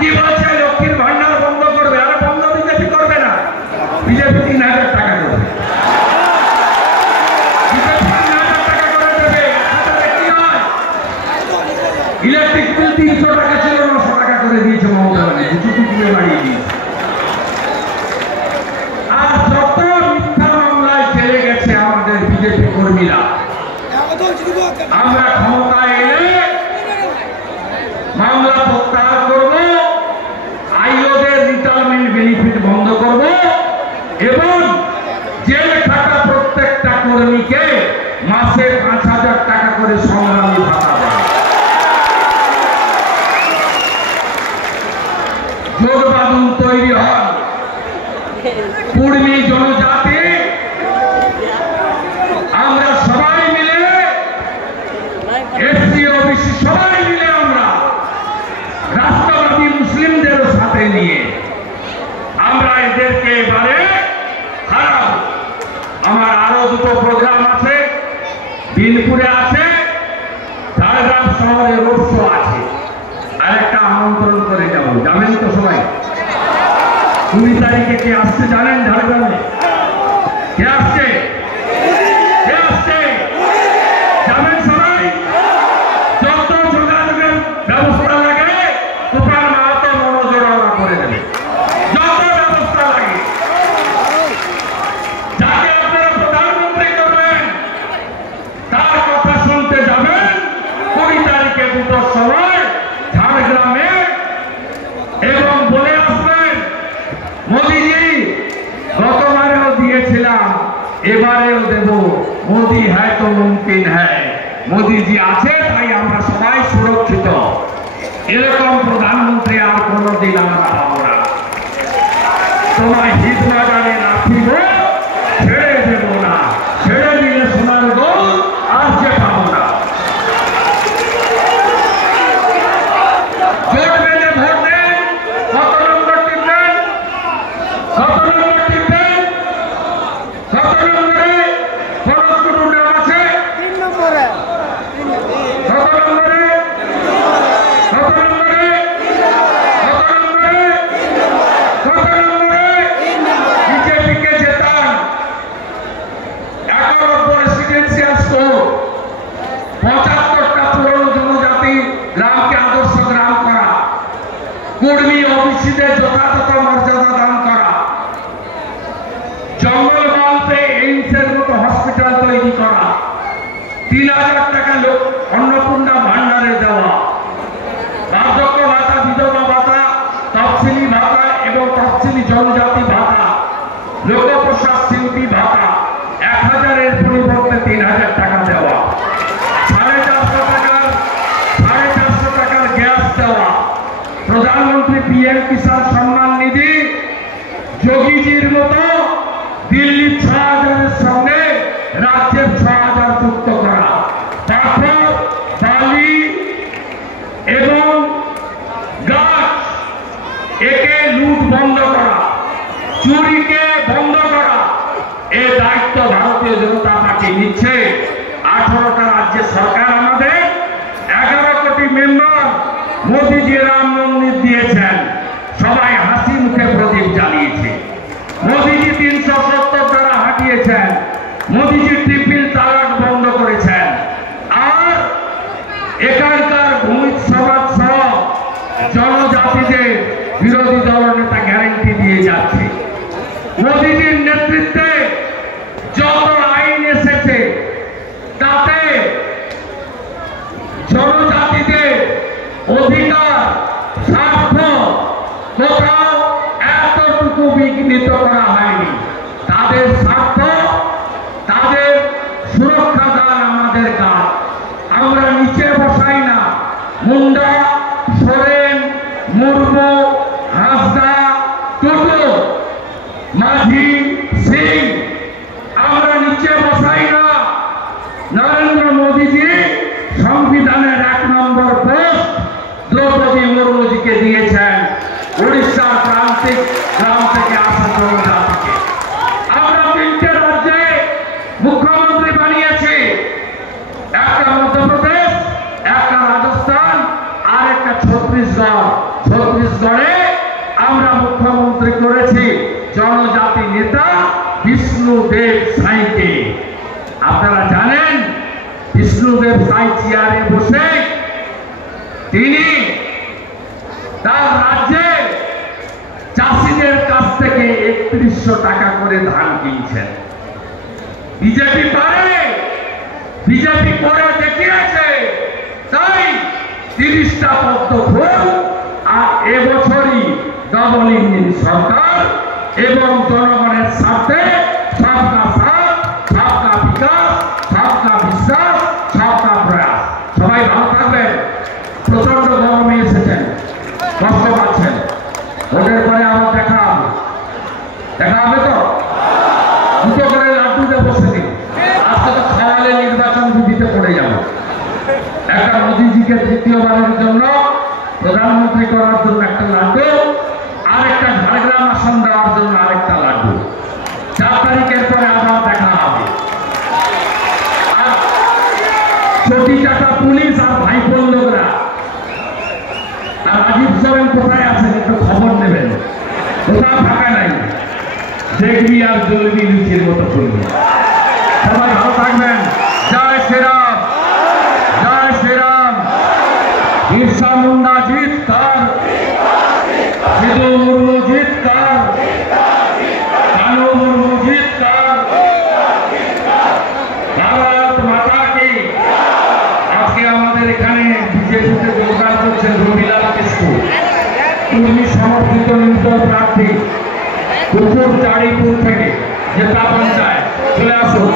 কি বলছে লক্ষ্মীর ভান্ডার বন্ধ করবে, আর বন্ধ বিজেপি করবে না, বিজেপি 3,000 টাকা করবে, বিজেপি 3,000 টাকা করে দেবে। সেটাতে কি হয়? ইলেকট্রিক বিল 300 টাকা ছিল 900 টাকা করে দিয়েছে মমতা ব্যানার্জি, দুটো কিনে বাড়িয়ে দিয়েছে। আর যত মিথ্যা মামলায় জেলে গেছে আমাদের বিজেপি কর্মীরা, আমরা ক্ষমতায় এলে মামলা প্রত্যাহার করব, আইওদের রিটায়ারমেন্ট বেনিফিট বন্ধ করব এবং জেলে থাকা প্রত্যেকটা কর্মীকে মাসে 5,000 টাকা করে সংগ্রামী ভাতা দেব। জোট বাঁধন তৈরি হন, কুর্মী জনজাতি আমরা সবাই মিলে, এসসি ওবিসি সবাই মিলে আমরা রাষ্ট্রবাদী মুসলিমদের সাথে নিয়ে আমরা এদেরকে এবারে হারাবো। আমার আরো দুটো প্রোগ্রাম আছে, বিনপুরে আছে, ঝাড়গ্রাম শহরে রোড শো আছে, আর একটা আমন্ত্রণ করে যাব, যাবেন তো সবাই? 20 তারিখে কে আসছে জানেন? ঝাড়গ্রামে কে আসছে? কে আসছে? যাবেন সবাই? যত যোগাযোগের ব্যবস্থা লাগে তুফান মাহাতো মনোজোড়া করে দেবে, যত ব্যবস্থা লাগে। যাকে আপনারা প্রধানমন্ত্রী করবেন তার কথা শুনতে যাবেন 20 তারিখে 2টোর সময় ঝাড়গ্রামে, এবং বলে আসবেন মোদীজি গতবারেও দিয়েছিলাম, এবারেও দেব, মোদী হ্যায় তো মুমকিন হ্যায়, মোদীজি আছে তাই আমরা সবাই সুরক্ষিত। এরকম প্রধানমন্ত্রী আর কোনদিন আমরা পাবো না। তোমায় হিতবাজারে রাখিব, ছেড়ে দেব না, ছেড়ে দিলে সোনার গোল আর যে পাবো না। জোট বেঁধে ভোট দেন, কত নম্বর টিপবেন? কত নম্বর টিপবেন? কত নম্বরে খরচ কুটুর নাম আছে? 3 নম্বরে। কত নম্বরে? কত নম্বরে? কত নম্বরে? কত নম্বরে? বিজেপিকে জেতান। 11 রেসিডেন্সিয়াল স্কুল, 75টা পুরনো জনজাতি গ্রামকে আদর্শ গ্রাম করা, কুর্মী ওবিসিদের যথাযথ মর্যাদা দান করা, জঙ্গলমহলতে এইমসের মতো হসপিটাল তৈরি করা, 3,000 টাকা অন্নপূর্ণা ভান্ডারে দেওয়া, বার্ধক্য ভাতা, বিধবা ভাতা, তফসিলি ভাতা এবং তফসিলি জনজাতি ভাতা, লোকপ্রসাদ শিল্পী ভাতা 1,000-এর পরিবর্তে 3,000 টাকা দেওয়া, 450 টাকার গ্যাস দেওয়া, প্রধানমন্ত্রী PM কিষাণ সম্মান নিধি, যোগীজির মতো দিল্লির 6,000-এর সঙ্গে রাজ্যের 6,000 যুক্ত করা, পাথর, বালি এবং গাছ একে লুট বন্ধ করা, চুরিকে বন্ধ করা, এই দায়িত্ব ভারতীয় জনতা পার্টি নিচ্ছে। 18টা রাজ্যের সরকার আমাদের, 11 কোটি মেম্বার, মোদীজি রাম মন্দির দিয়েছেন, সবাই হাসি মুখে প্রদীপ জ্বালিয়েছে। মোদীজি 370 দ্বারা হাঁটিয়েছেন, মোদীজি ট্রিপল তালাক বন্ধ করেছেন, আর এখানকার ভূমি সমাজ সহ জনজাতিদের বিরোধী দল নেতা গ্যারান্টি দিয়ে যাচ্ছে। মোদীজির নেতৃত্বে যত আইন এসেছে তাতে জনজাতিদের অধিকার, স্বার্থ কোথাও এতটুকু বিঘ্নিত করা হয়নি। তাদের স্বার্থ, তাদের সুরক্ষা দান আমাদের কাজ। আমরা নিচে বসাই না। মুন্ডা, সোরেন, মুর্মু, হাসদা, টুটু, মাঝি, সিং, আমরা নিচে বসাই না। নরেন্দ্র মোদীজি সংবিধানের 1 নম্বর পোস্ট দ্রৌপদী মুর্মুজিকে দিয়েছেন, উড়িষ্যার প্রান্তিক গ্রাম থেকে আসা জনজাতিকে। আমরা 3টে রাজ্যে মুখ্যমন্ত্রী বানিয়েছি, একটা মধ্যপ্রদেশ, একটা রাজস্থান আর একটা ছত্তিশগড়। ছত্তিশগড়ে আমরা মুখ্যমন্ত্রী করেছি জনজাতি নেতা বিষ্ণুদেব সাইকে। আপনারা জানেন বিষ্ণুদেব সাই চেয়ারে বসে তিনি তার রাজ্যে চাষিদের কাছ থেকে 3100 টাকা করে ধান কিনছেন। বিজেপি পারে, বিজেপি করে দেখিয়েছে, তাই 30টা পদ্ম ফুল। আর এবছরই ডবল ইঞ্জিন সরকার এবং জনগণের স্বার্থে সবকা সাথ, সবকা বিকাশ, সবকা বিশ্বাস, সবকা প্রয়াস। সবাই ভালো থাকবেন। প্রচন্ড গরমে এসেছেন, কষ্ট পাচ্ছেন, ভোটের পরে আবার দেখা হবে, দেখা হবে তো। দুটো করে লাড্ডুতে বসে দিন, আজকে তো খাওয়ালে নির্বাচন বিধিতে পড়ে যাবে। একটা মোদীজিকে তৃতীয়বারের জন্য প্রধানমন্ত্রী করার জন্য একটা লাড্ডু, আর একটা ঝাড়গ্রাম আসন দেওয়ার জন্য আরেকটা লাড্ডু। 4 তারিখের পরে আবার দেখা হবে। আর চটি চাটা পুলিশ আর ভাইপোর লোকরা আর রাজীব সরেন কোথায় আছেন একটু খবর নেবেন, কোথাও ফাঁকা নাই, দেখবি আর জ্বলবি লুচির মতো চলবি। সবাই ভালো থাকবেন। জয় শ্রীরাম, জয় শ্রীরাম। বিরসা মুন্ডা জিত কর, সিধু মুর্মু জিত কর, কানু মুর্মু জিত কর, ভারত মাতা কি। আজকে আমাদের এখানে বিজেপিতে যোগদান করছেন রবিলাল কিস্কু, কর্মী সমর্থিত নির্দল প্রার্থী কুকুর চারিপুর থেকে জেতা পঞ্চায়েত। চলে আসুন।